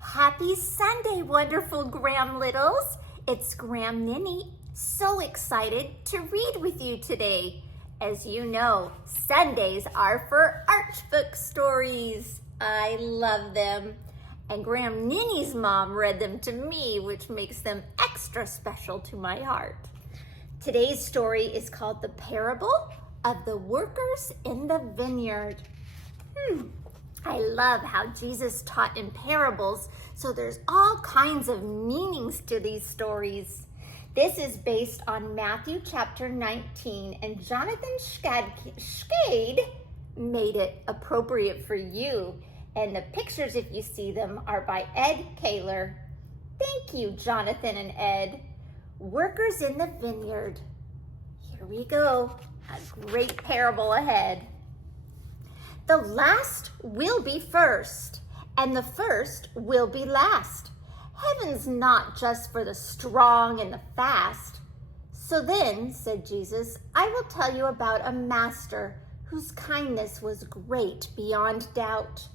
Happy Sunday, wonderful Graham Littles. It's Graham Ninny. So excited to read with you today. As you know, Sundays are for Arch Book stories. I love them. And Graham Ninny's mom read them to me, which makes them extra special to my heart. Today's story is called The Parable of the Workers in the Vineyard. I love how Jesus taught in parables, so there's all kinds of meanings to these stories. This is based on Matthew chapter 19, and Jonathan Schade made it appropriate for you. And the pictures, if you see them, are by Ed Kaler. Thank you, Jonathan and Ed. Workers in the Vineyard. Here we go. A great parable ahead. The last will be first, and the first will be last. Heaven's not just for the strong and the fast. So then, said Jesus, I will tell you about a master whose kindness was great beyond doubt.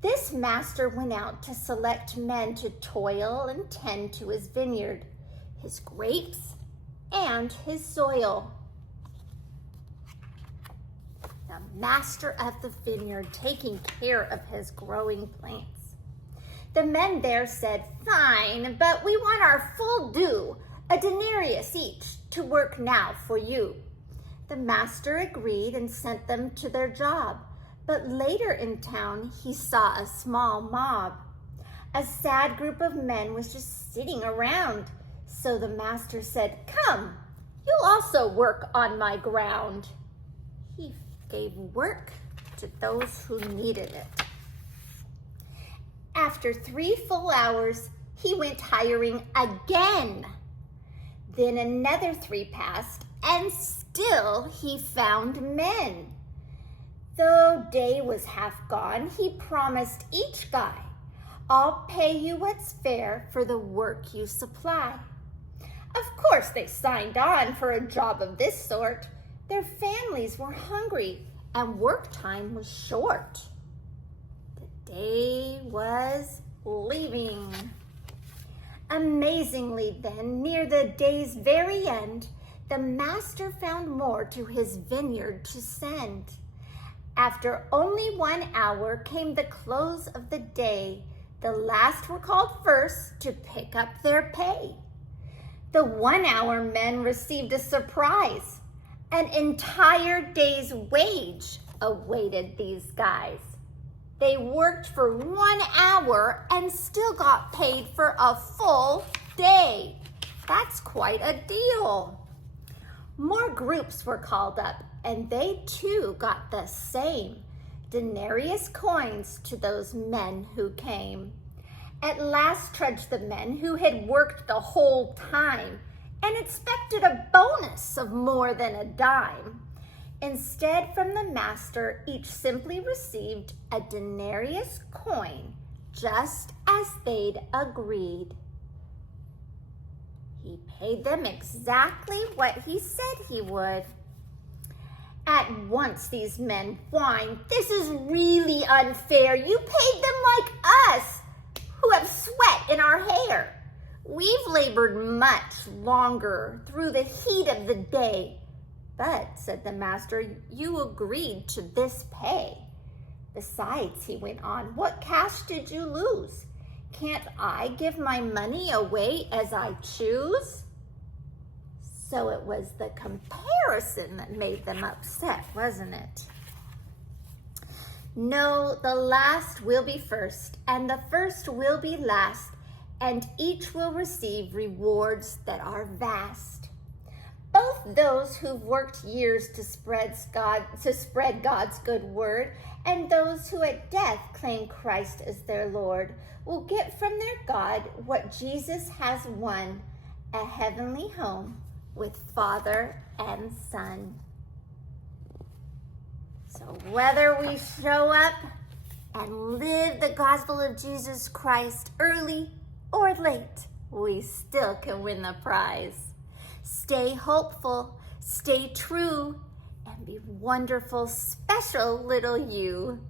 This master went out to select men to toil and tend to his vineyard, his grapes, and his soil. The master of the vineyard taking care of his growing plants. The men there said, fine, but we want our full due, a denarius each, to work now for you. The master agreed and sent them to their job. But later in town, he saw a small mob. A sad group of men was just sitting around. So the master said, come, you'll also work on my ground. He gave work to those who needed it. After 3 full hours, he went hiring again. Then another 3 passed, and still he found men. Though day was half gone, he promised each guy, I'll pay you what's fair for the work you supply. Of course they signed on for a job of this sort. Their families were hungry and work time was short. The day was leaving. Amazingly then, near the day's very end, the master found more to his vineyard to send. After only 1 hour came the close of the day. The last were called first to pick up their pay. The 1 hour men received a surprise. An entire day's wage awaited these guys. They worked for 1 hour and still got paid for a full day. That's quite a deal. More groups were called up, and they too got the same denarius coins to those men who came. At last trudged the men who had worked the whole time and expected a bonus of more than a dime. Instead, from the master, each simply received a denarius coin, just as they'd agreed. He paid them exactly what he said he would. At once these men whined, this is really unfair. You paid them like us, who have sweat in our hair. We've labored much longer through the heat of the day. But, said the master, you agreed to this pay. Besides, he went on, what cash did you lose? Can't I give my money away as I choose? So it was the comparison that made them upset, wasn't it? No, the last will be first, and the first will be last, and each will receive rewards that are vast. Both those who've worked years to spread God's good word, and those who at death claim Christ as their Lord, will get from their God what Jesus has won, a heavenly home with Father and Son. So whether we show up and live the gospel of Jesus Christ early or late, we still can win the prize. Stay hopeful, stay true, and be wonderful, special little you.